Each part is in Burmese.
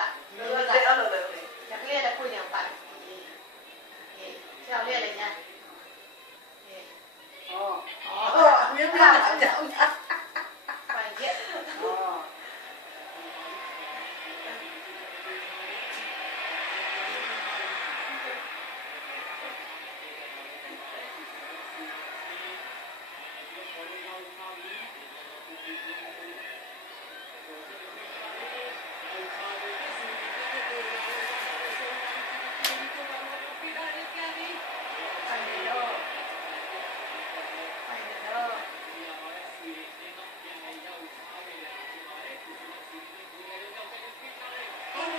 cả nhà kia là khui nhà bạn theo kia này nha miếng ra chậu nha hoàn thiện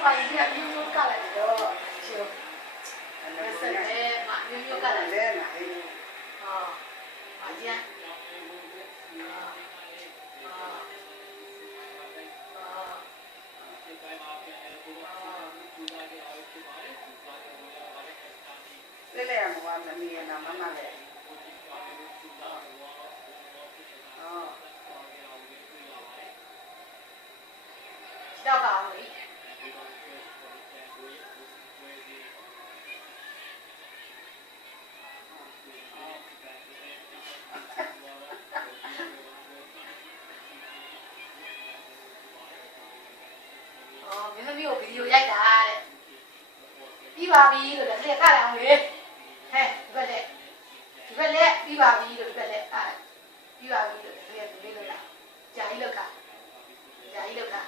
hoàn thiện như cả lại được chiều cái sợi này mà như cả lại hoàn thiện lấy lẹ một ăn là mì làm ăn là lẹ đau vào rồi miếng nó miêu video dạy cả đấy đi vào đi rồi để các bạn người hè vậy lẽ đi vào đi rồi vậy lẽ đi vào đi rồi để rồi là trái được cả trái được cả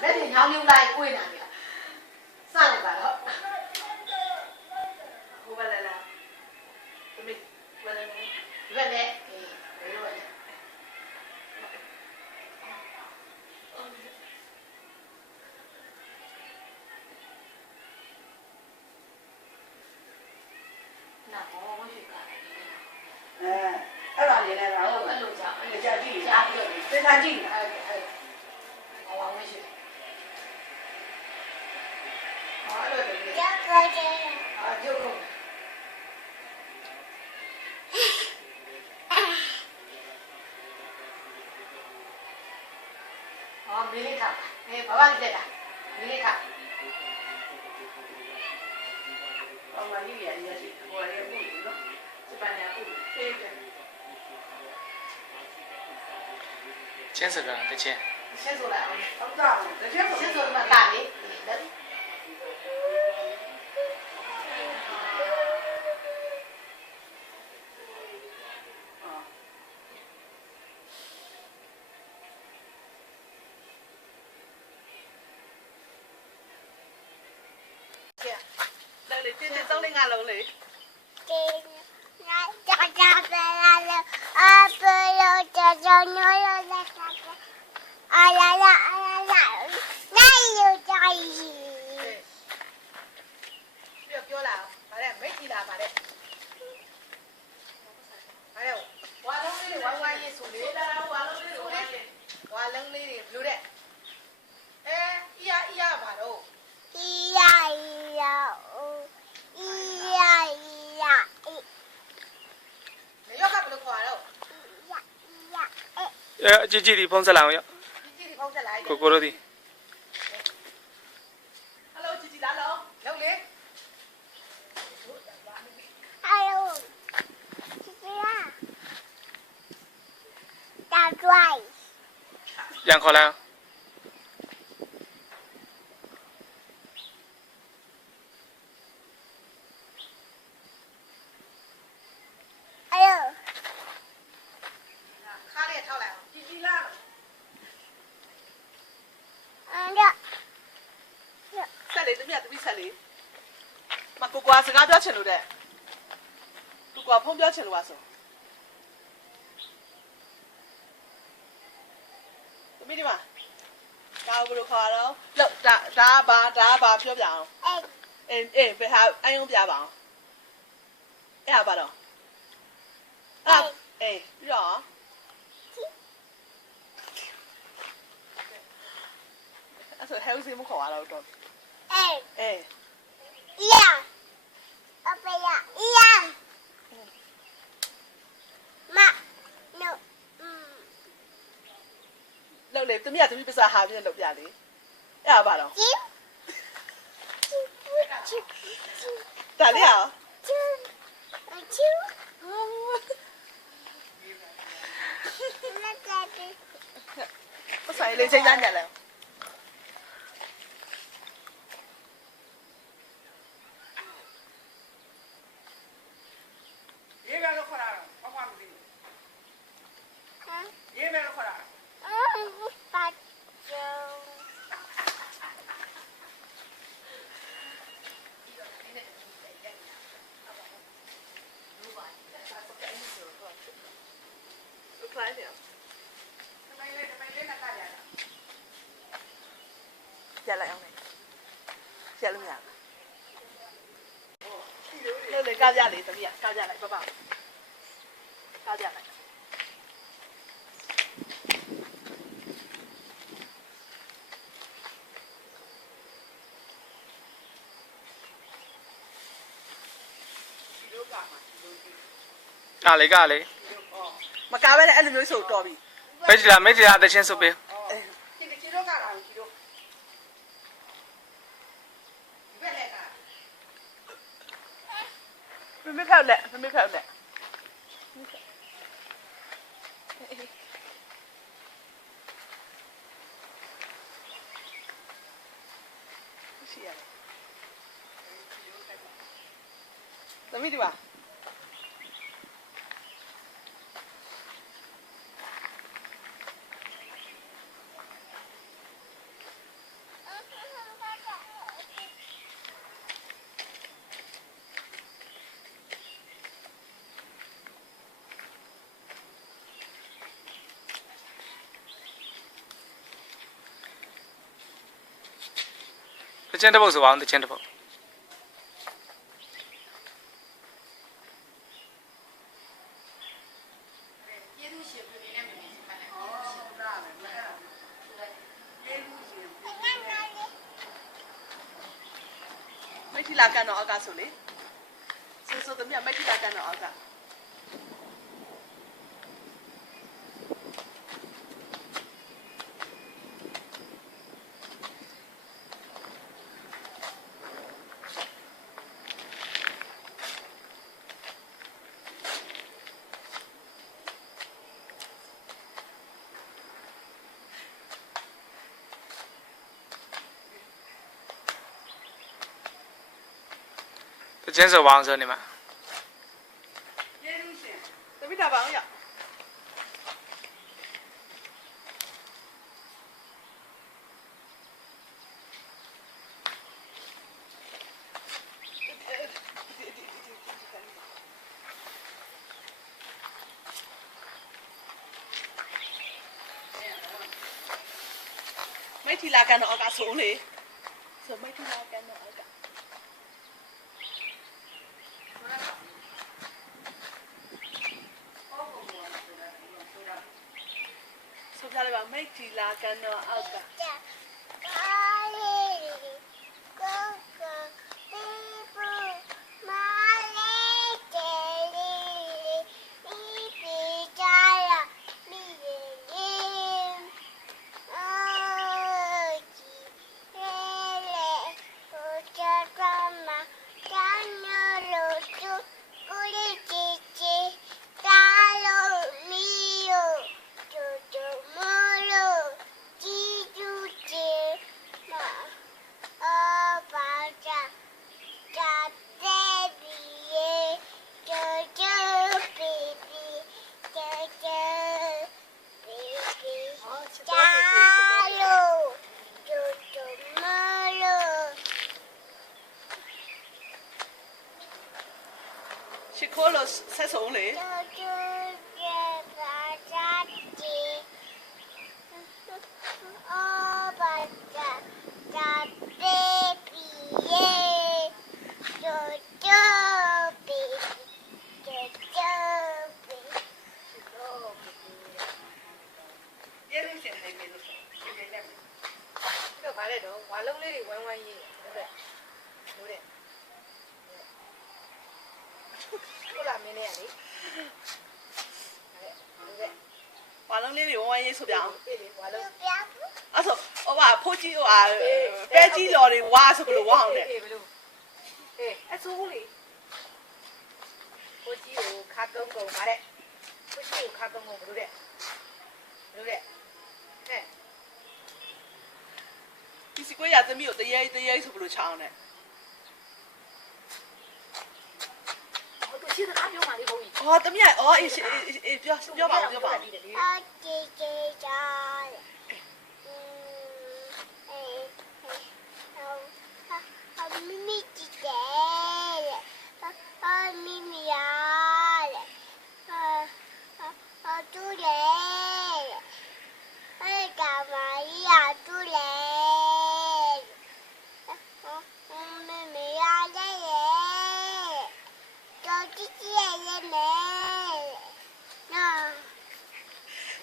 đấy thì nhau lưu lại quên à nhỉ sao lại bảo đó cô bảo là mình vậy đấy đấy vậy nào có chuyện cả cái loại này là không ăn đồ chả để cho chị cái than chị có mấy chuyện có rồi được chưa không 미리 가. 네, 밥안 되다. 미리 가. 엄마 이게 아니지 뭐래 무슨 집안에 무 세게 牵手的，再牵。先出来啊！ không sao để xếp先出来嘛，大的，đấy. đây để tiên tông lên ngàn lồng lấy Được chưa nào? Bà đây mấy chi là bà đây? Bà đây. Qua lưng đi qua ngoài đi xuống đi. Qua lưng đi xuống đi. Qua lưng đi lưu đấy. Ê, ia bà đâu? Màyយកកាប់លោកខ្វល់đâu? Chị thì phong sẽ làm nhá. Chị thì không sẽ lại. Cô đâu thì. Hello chị đã đâu? Đâu đi. Yang khó lao. Khá đẹp thao nào. Chị la.ဆက်လေတမရတပိဆက်လေမကိုကွာစကားပြောချင်လို့တဲ့ကိုကွာဖုန်းပြောချင်လို့ပါဆိုတမီးဒီမှာဒါဘယ်လိုခေါ်ရအောင်လောက်ဒါဘာပြောပြအောင်အေးဘယ်ဟာအယုံပြပါအောင်အဲ့ဟာပါတော့အေးပြီးတော့အဲ့ဆိုဟဲဥစီမခေါ်ရတော့တော့အေး လောက်လေသမီးကသမီးပစာဟာပြည့်လောက်ပြလေအဲ့ဒါဘာတော့ဒါလေးရောပစာလေးချိန်သားညလဲရေးမယ်လို့ခေါ်တာဘာမှမသိဘူးရေးမယ်လို့ခေါ်တာKlein, ja. Ja, lại ông này. Dạ luôn nhỉ. Lên lên cao ra đi, tao nhỉ, cao ra lại bao bao. Cao ra lại. Cả lấy. Mà cá bên này ăn được sổ to bị. Mấy chị là để trên sụp đi. Chị đó cả là chị đó. Mình biết khao lẹ. Tao biết đi bà. Để trên bộ số vào, để trên bộ. Mấy thì là cái nó cả số đấy. Số tấm nhà mấy thì là cái nó cả. Để trên số vào rồi này mà. Tao biết đào vào không nhỉ? Mấy thì là cái nó cả số này. Rồi mấy thì là cái nó cả. Số ra là mấy thì là cái nó cả. Chị cô là sẽ xuống lấy. ဟုတ်လားမင်းနဲ့လေ ဝါလုံးလေးတွေဝဝရေးဆိုပြအောင် အေးလေဟွာလို့ အဲ့ဆိုဟိုဟာဖိုးကြီးဟိုဟာပဲကြီးတော်တွေဝါဆိုဘလို့ဝါအောင်တဲ့ အေးဘလို့အေးအဆူလေကိုကြီးကိုခါကုန်းကုန်းပါတဲ့ကိုကြီးကိုခါကုန်းကုန်းဘလို့တဲ့ဟဲ့ ဒီစီကွေးရသမီးကိုတရေဆိုဘလို့ချောင်းတဲ့ ဟိုသူရှိတဲ့အားပြောမှလေဘုန်းကြီး အော်သမီးအော်အေးပြောပါဦးပြောပါဦး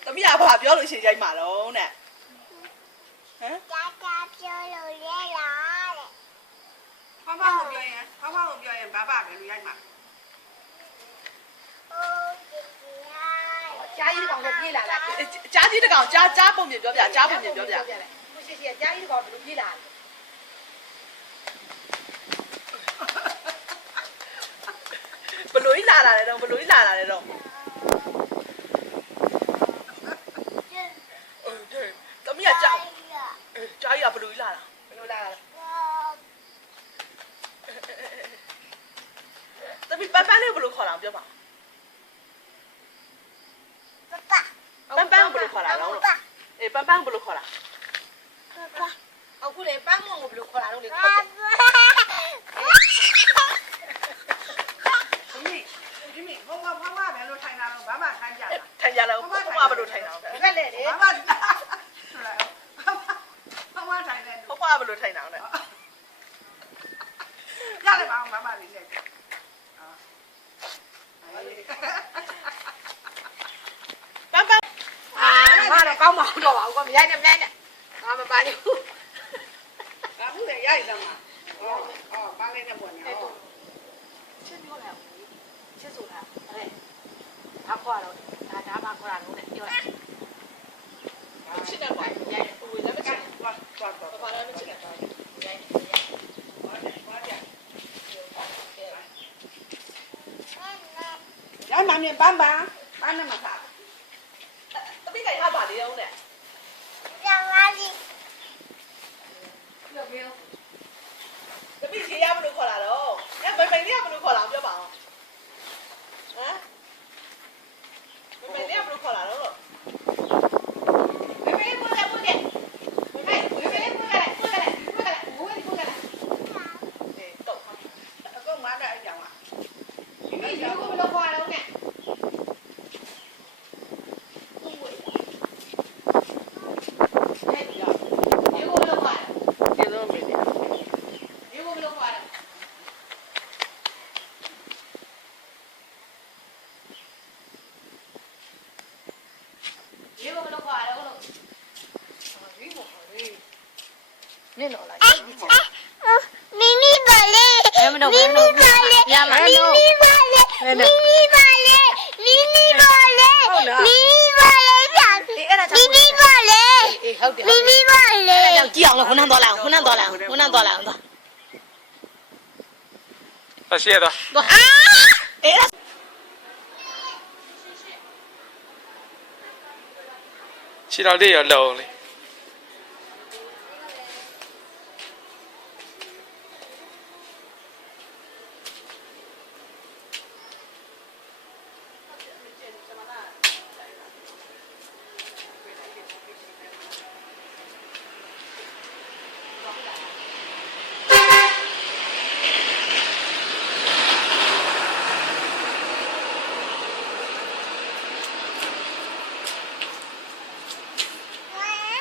သမီးကဘာပြောလို့ရှိရင်ရိုက်မှာတော့နဲ့ဟမ်ဖဖကိုပြောရင်ဘာဘာပဲလို့ရိုက်မှာ ကြားကြီးကောင်လည်းပြေးလာလား ကြားကြီးတကောင်ကြားပုံမြင်ပြောပြကြားပုံမြင်ပြောပြ ကိုရှိရှိကြားကြီးကောင်ဘယ်လိုပြေးလာလဲ ဘလို့လာလာလဲတော့ဘလို့လာလာလဲတော့သမီးကကြားကြီးကဘလို့လာလာ ဘယ်လိုလာလဲ သမီးပန်းလေးဘလို့ခေါ်လာပြောပါပန်းဘလို့ခေါ်လာတော့အေးပန်းဘလို့ခေါ်လာ အခုလေပန်းမုံကိုဘယ်လိုခေါ်လာတော့လေခေါ်တယ် ဒီမိဟိုမှာဖမပဲလို့ထိုင်တာတော့ဘာမှထိုင်ကြတာ ထိုင်ကြတော့ဘလို့ထိုင်တာ ဒီဘက်လေလေ ဘာမှဖမထိုင်တယ် ဘလို့ထိုင်တာလဲ ရလိုက်ပါအောင်ဘာမှလေးလက်အာပန်း ငါတော့ကောင်းမအောင်တော့ပါဘူးကွာမရိုက်နဲ့မရိုက်နဲ့ငါမပါဘူး ဘာဘူးလဲရိုက်တယ်မှာအော်ဘာလဲနဲ့ပေါ့နော် ချက်ပြောလိုက်အောင်ချက်ဆိုတာအဲ့ဒါခေါ်တော့ဒါမှခေါ်တာလို့နဲ့ပြောလိုက် ချစ်တယ်ကွာရိုက်ဝေလည်းမချစ် သွား ဘာလည်းမချစ်တယ် ရိုက် ရမ်းမမြင်ပန်းပန်းနဲ့မစား သမီးကရပါလေတော့နဲ့ ပြောပြော သမီးခြေရဘလို့ခေါ်လာတော့ညမိန်လေးကဘလို့ခေါ်လာပြောပါအောင်ဟမ်မိန်လေးကဘလို့ခေါ်လာတော့ မေမေပို့တယ်မေမေပို့တယ်ဘိုးကြီးပို့တယ် အေးတော့ အကုန်ငါတဲ့အကြောင်းอ่ะ ဒီရုပ်ကိုဘယ်လိုခေါ်ရအောင်နဲ့ရုပ်ကိုဘယ်လိုခေါ်ရ ကျေဆုံးမေးတယ် ရုပ်ကိုဘယ်လိုခေါ်ရရုပ်ကိုဘယ်လိုခေါ်ရလို့ဒီမော်လေးနင်းတော့လားဒီချာ Mimi vale. Mimi vale. Mimi vale. Mimi vale. Mimi vale. Mimi vale. Mimi vale. အေးဟုတ်တယ် Mimi vale. ကြည့်အောင်လို့ခုနတော့လာခုနတော့လာခုနတော့လာတော့ အရှိရတော့ အေး ခြေတော်လေးရောလုံလေ Mimi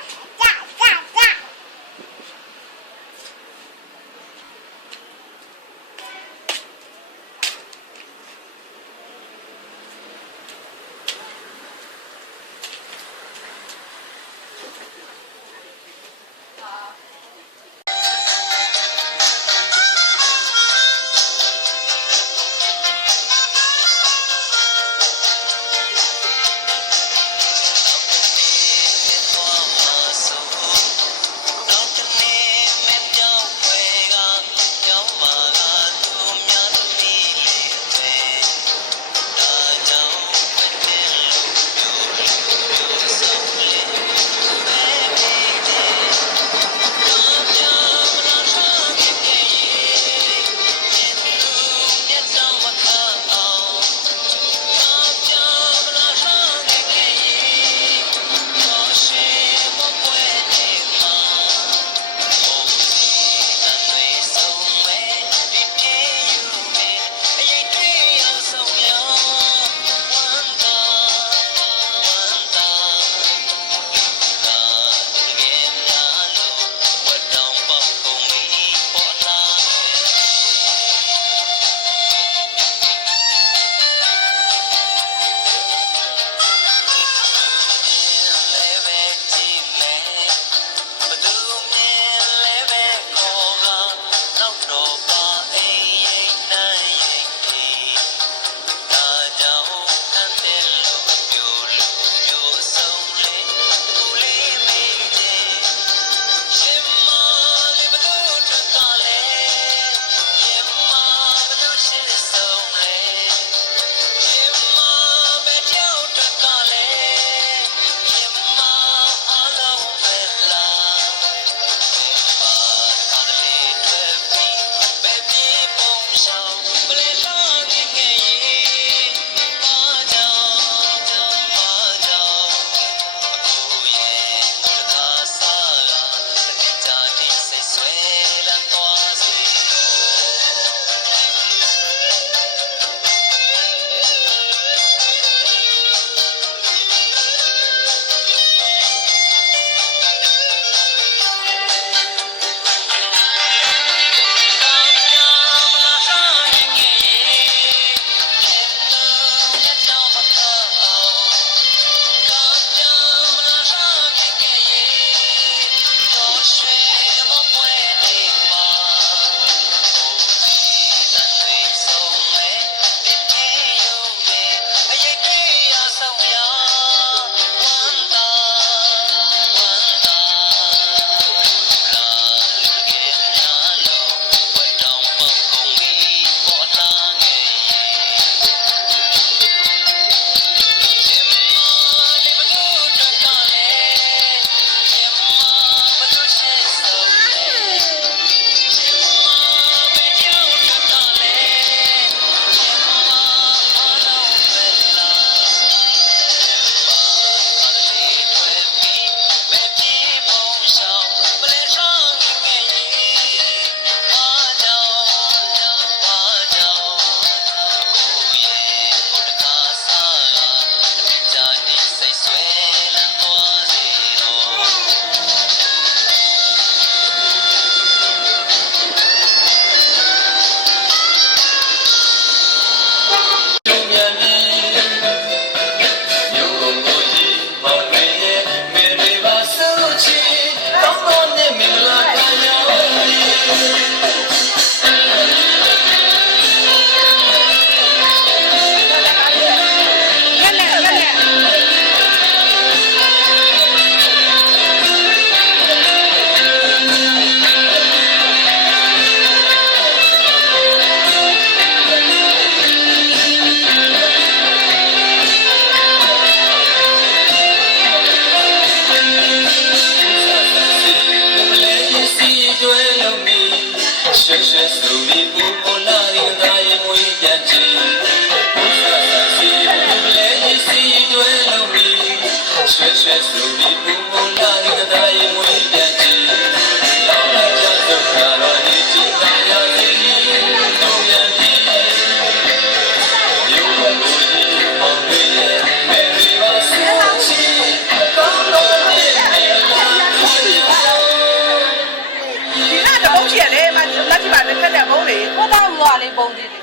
ရှိရလေမလက်ရှိပါလက်ထက်တဲ့ဘုံလေ ကိုတော့မွာလေးပုံသေးတယ်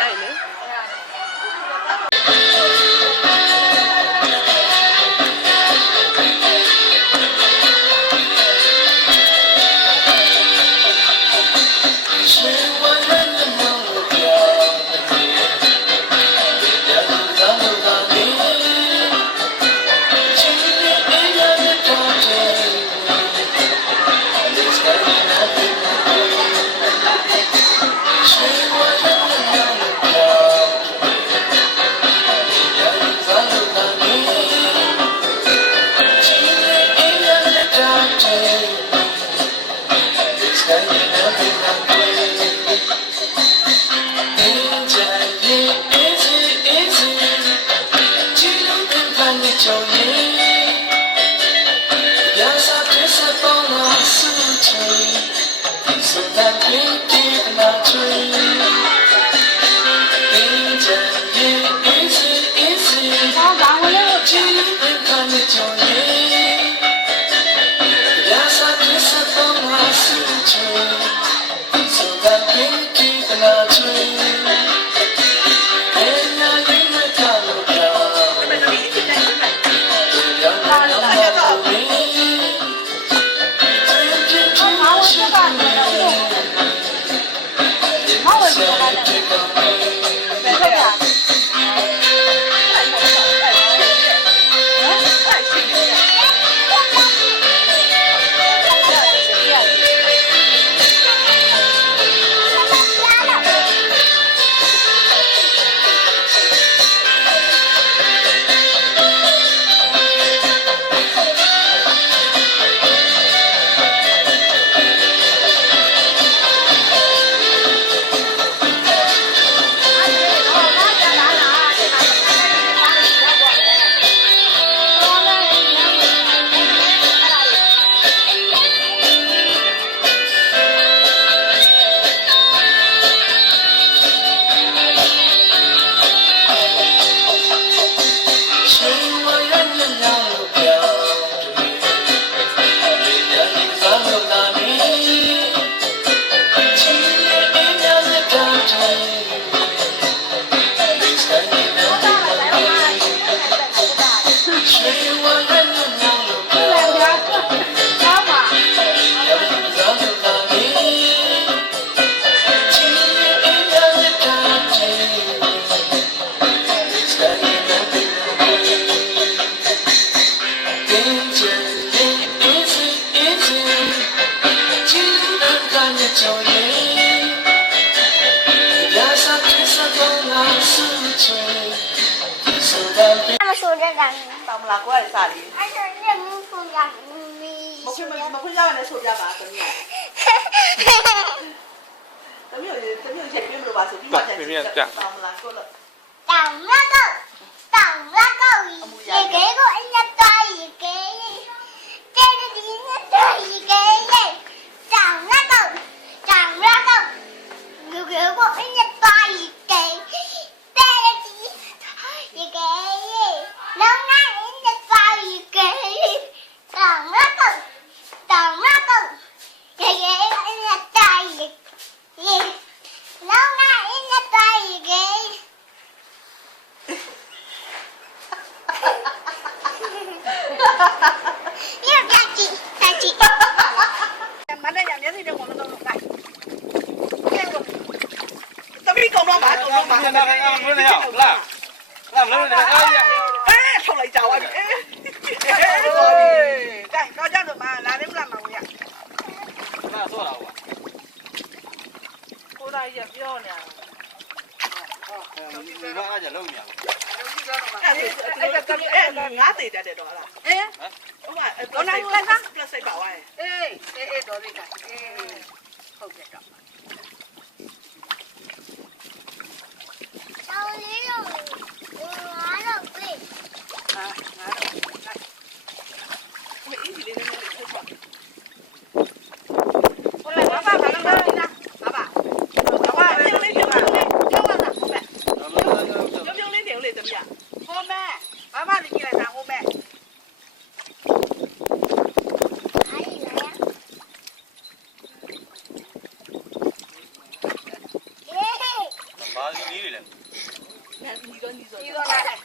လိုက်လေ မဆိုးတဲ့တန်း တောင်မလားကိုယ်ကစားလေ အဲ့ဒါလည်းမဖူ မခွင့်ရနဲ့ဆိုပြပါသမီးသမီးချက်ပြမလို့ပါဆိုပြီးမှချက်ပြပါမလားကိုလို့ တောင်ရတော့ရေခဲကိုအညက်သွားရေခဲတဲ့ဒီနဲ့သွားရေခဲတောင်ရတော့ရေခဲကိုအညက်သွားရေခဲတဲ့ဒီရေခဲလောင်းနိုင်အညက်သွားရေခဲတောင်ရတော့ရေခဲအညက်သွားရေလောင်းနိုင်အညက်သွားရေခဲ 要不要紧？再紧。မနဲ့ရမျက်စိတော့မလုံးလုံးကိုက်သမီးကောင်းတော့ပါကောင်းတော့ပါ 那不能要，那不能要，哎呀，ထုတ်လိုက်ကြပါပြီကိုက်ကောင်းကြတော့မလာနေမလားမဝင်ရ那做了我， ကိုသားကြီးပြောနေတာ 你让俺家弄呢， အဲ့ငါးသေးတတ်တယ်တော့လားဟိုမှာတော့နိုင်လိုက်တာ plus စိတ်ပါဝိုင်း အေးတော်လေးကဟုတ်ကဲ့တော့ 小李肉，我拿了对。 ဟာငါတော့ မအင်းကြီးလေးနည်းနည်းထုတ်ပါ ဟိုလည်းဘာဘာလုံးလုံးနေတာဘာဘာပြုံးလေးပြုံးလေးပြုံးလာဟုတ်ပဲ ပြုံးလေးတင်လေသမီး ဟိုမဲဘာမှမကြည့်လိုက်တာဟိုမဲ 哪里来呀？耶！把你的嘞， ညီတော့ညီဆို ဒီတော့လာတယ်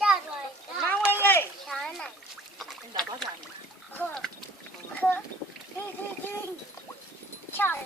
下水 မဝင်းလေး 小奶， ဒါတော့ကြာနေ 喝，跳人。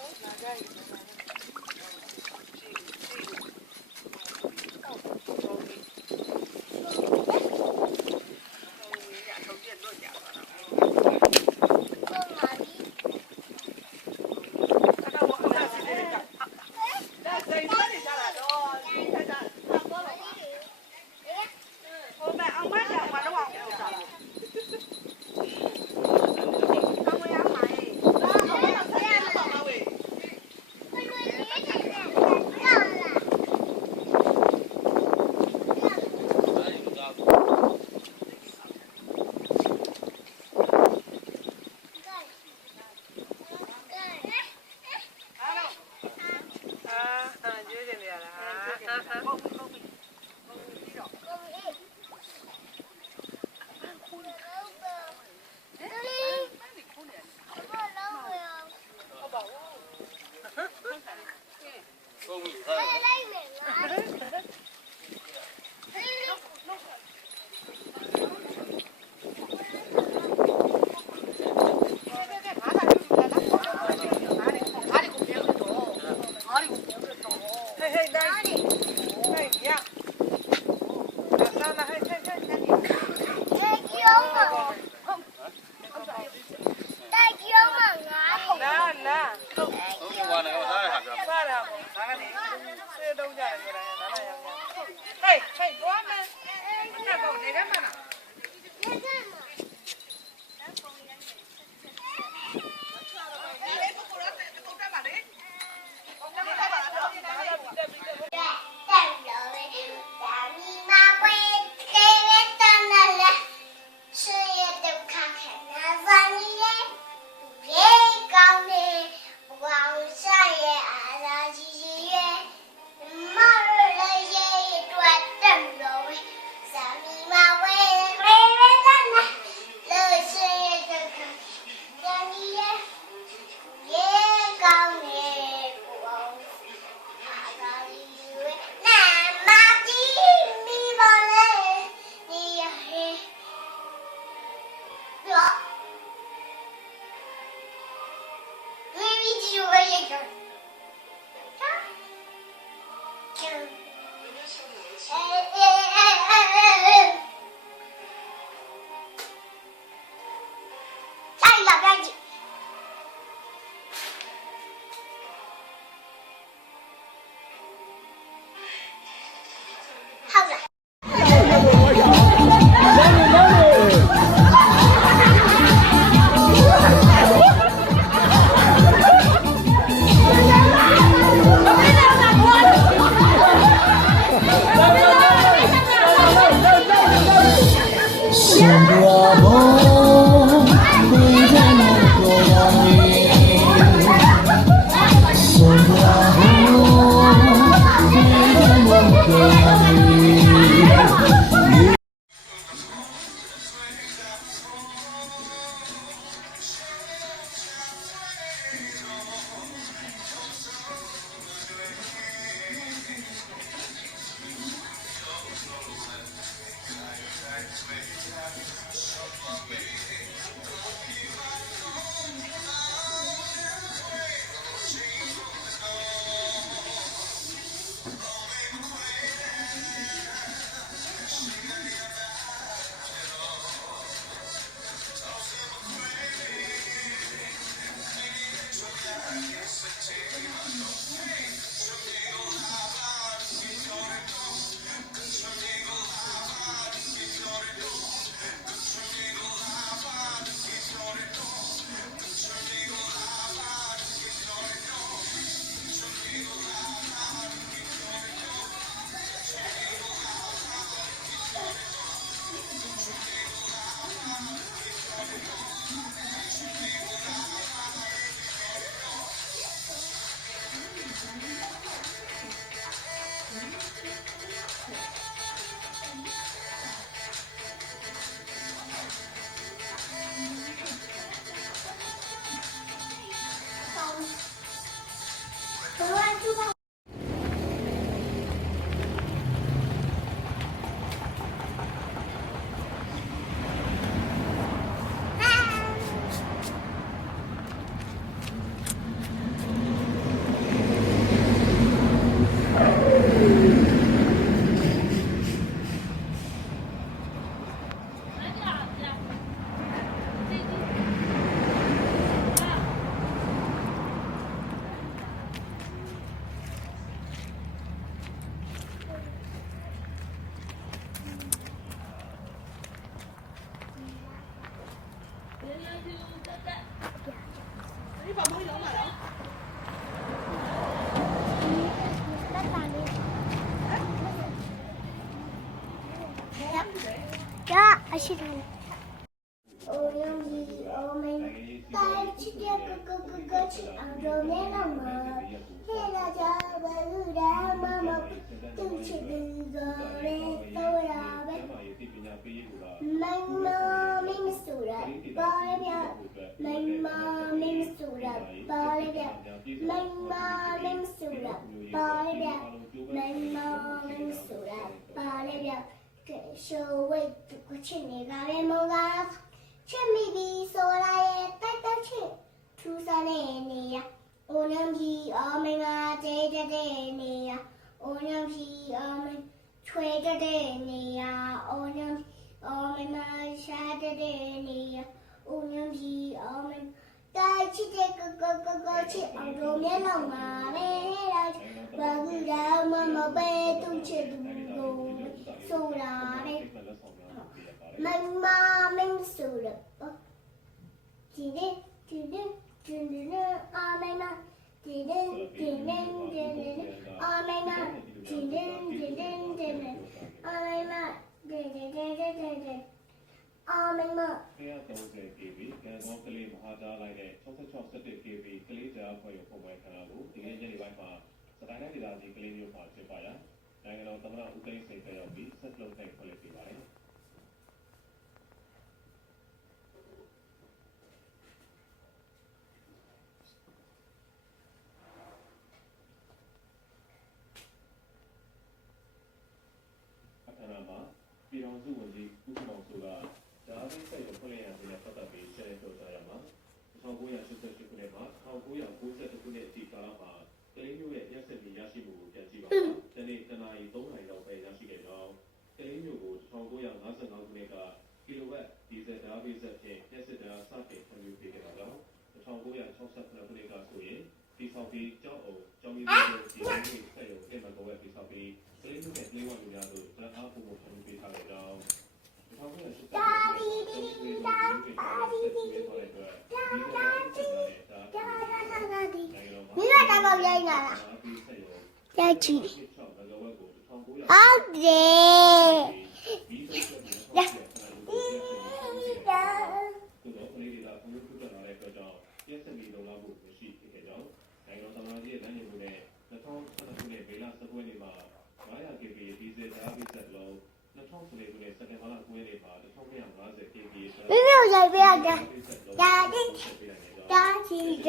是你把木摇哪了？ 呀，而且我用力，我们带起这个去杭州面了吗？现在家我路的妈妈都去那个嘞，都要呗。妈妈咪咪苏了，包了表。妈妈咪咪苏了，包了表。妈妈咪咪苏了，包了表。妈妈咪咪苏了，包了表。 手为祖国去你那边梦啊，全米比索拉耶带到去，出山的你呀，我娘皮我们啊追着的你呀，我娘皮我们吹着的你呀，我娘皮我们啊下着的你呀，我娘皮我们带起这个去杭州面了嘛呗啦，我不让妈妈被冻chết đủ苏拉嘞，妈妈们苏了，滴滴滴滴滴滴啊妈妈，滴滴滴滴滴滴啊妈妈，滴滴滴滴滴滴啊妈妈，滴滴滴滴滴滴啊妈妈。130 kV ကန်ကောကလေးမဟာကြားလိုက်တဲ့66 17 kV ကလေးကြားဖွဲ့ရုံပုံမှန်ခန္ဓာကိုဒီနေ့ညနေပိုင်းမှာစတိုင်းတိုင်းဒေသကြီးကလေးမျိုးမှာဖြစ်ပါရနိုင်ငံတော်သမ္မတဦးသိန်းစိန်တက်ရောက်ပြီးဆက်လုပ်တဲ့ဖွဲ့လိုက်ပြပါတယ်အခမ်းအနားမှာပြည်တော်စုဝန်ကြီးဦးမောင်စိုးကဒါအသိစိတ်ကိုဖွင့်ရတဲ့ပတ်သက်ပြီးရှင်းပြကြရမှာ1988ခုနှစ်မှာ1992ခုနှစ်အထိကာလမှာကလေးမျိုးရဲ့ရက်စက်ပြီးရရှိမှုကိုပြန်ကြည့်ပါမယ်။ဒီနေ့တနာရီ3နာရီလောက်ပဲရရှိခဲ့ကြောင်းကလေးမျိုးကို1955ခုနှစ်ကကီလိုဝက်ဒီဇယ်ဓာတ်ဘေးစက်ဖြင့်ရက်စက်ဓာတ်စတင်ဖွံ့ဖြိုးပေးခဲ့တာကြောင့်1968ခုနှစ်ကဆိုရင်ဒီဆောက်ပြီးကြောက်အောင်ကျောင်းကြီးတွေဒီနေ့ဆက်ရုံအင်မကောဝက်ဒီဆောက်ပြီးကလေးမျိုးရဲ့ကလေးဝက်လူများတို့တနအားပုံပုံဖွံ့ဖြိုးပေးထားတဲ့ကြောင်း你来干嘛来了？要去。好的。呀。没有在不要的，家的，家的的，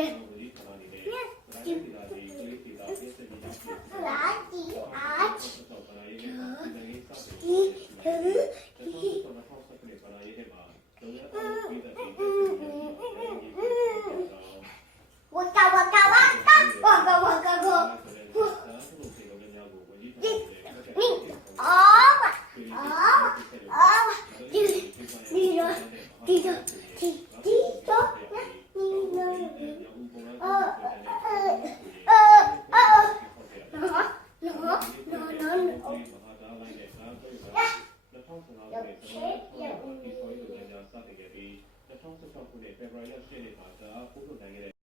တဲ့ဇွန်လ6ရက်မှာဒီဆော်ရီလိုများများစတင်ခဲ့ပြီး2016ခုနှစ်ဖေဖော်ဝါရီလ10ရက်နေ့မှာဒါပို့ထုတ်နိုင်ခဲ့တဲ့